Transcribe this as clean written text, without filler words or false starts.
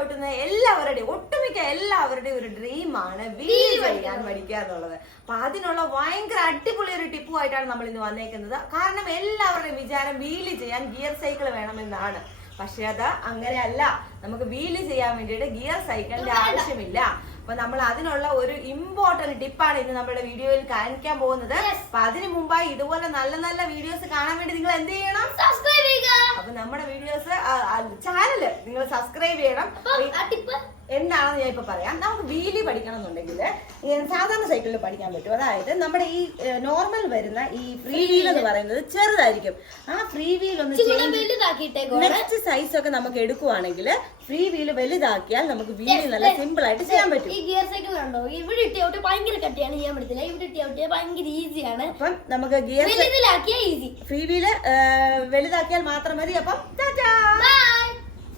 ചവിട്ടുന്ന എല്ലാവരുടെയും ഒട്ടുമിക്ക എല്ലാവരുടെയും ഒരു ഡ്രീമാണ് വീല് ചെയ്യാൻ പഠിക്കുക എന്നുള്ളത്. അപ്പൊ അതിനുള്ള ഭയങ്കര അടിപൊളി ഒരു ടിപ്പുമായിട്ടാണ് നമ്മൾ ഇന്ന് വന്നേക്കുന്നത്. കാരണം എല്ലാവരുടെയും വിചാരം വീല് ചെയ്യാൻ ഗിയർ സൈക്കിൾ വേണമെന്നാണ്. പക്ഷെ അത് അങ്ങനെയല്ല. നമുക്ക് വീല് ചെയ്യാൻ വേണ്ടിയിട്ട് ഗിയർ സൈക്കിളിന്റെ ആവശ്യമില്ല. അപ്പൊ നമ്മൾ അതിനുള്ള ഒരു ഇമ്പോർട്ടന്റ് ടിപ്പാണ് ഇന്ന് നമ്മുടെ വീഡിയോയിൽ കാണിക്കാൻ പോകുന്നത്. അപ്പൊ അതിനു മുമ്പായി ഇതുപോലെ നല്ല നല്ല വീഡിയോസ് കാണാൻ വേണ്ടി നിങ്ങൾ എന്ത് ചെയ്യണം? സബ്സ്ക്രൈബ് ചെയ്യുക. അപ്പൊ നമ്മുടെ വീഡിയോസ് ചാനല് നിങ്ങൾ സബ്സ്ക്രൈബ് ചെയ്യണം. എന്താണെന്ന് ഞാൻ ഇപ്പൊ പറയാം. നമുക്ക് വീല് പഠിക്കണം എന്നുണ്ടെങ്കിൽ സാധാരണ സൈക്കിളിൽ പഠിക്കാൻ പറ്റും. അതായത് നമ്മുടെ ഈ നോർമൽ വരുന്ന ഈ ഫ്രീ വീൽ എന്ന് പറയുന്നത് ചെറുതായിരിക്കും. ആ ഫ്രീ വീൽ ഒന്ന് നെക്സ്റ്റ് സൈസ് ഒക്കെ നമുക്ക് എടുക്കുവാണെങ്കിൽ ഫ്രീ വീല് വലുതാക്കിയാൽ നമുക്ക് വീല് നല്ല സിമ്പിൾ ആയിട്ട് ചെയ്യാൻ പറ്റും. ഈ ഗിയർ സൈക്കിൾ കണ്ടോ, ഇവിടെ ഇട്ടിയോട്ട് ഭയങ്കര കട്ടിയാണ്, ചെയ്യാൻ പറ്റത്തില്ല. ഇവിടെ ഇട്ടിയോട്ട് ഭയങ്കര ഈസിയാണ്. അപ്പം നമുക്ക് ഗിയർ വലുതാക്കിയാൽ ഈസി, ഫ്രീ വീല് വലുതാക്കിയാൽ മാത്രം മതി. അപ്പം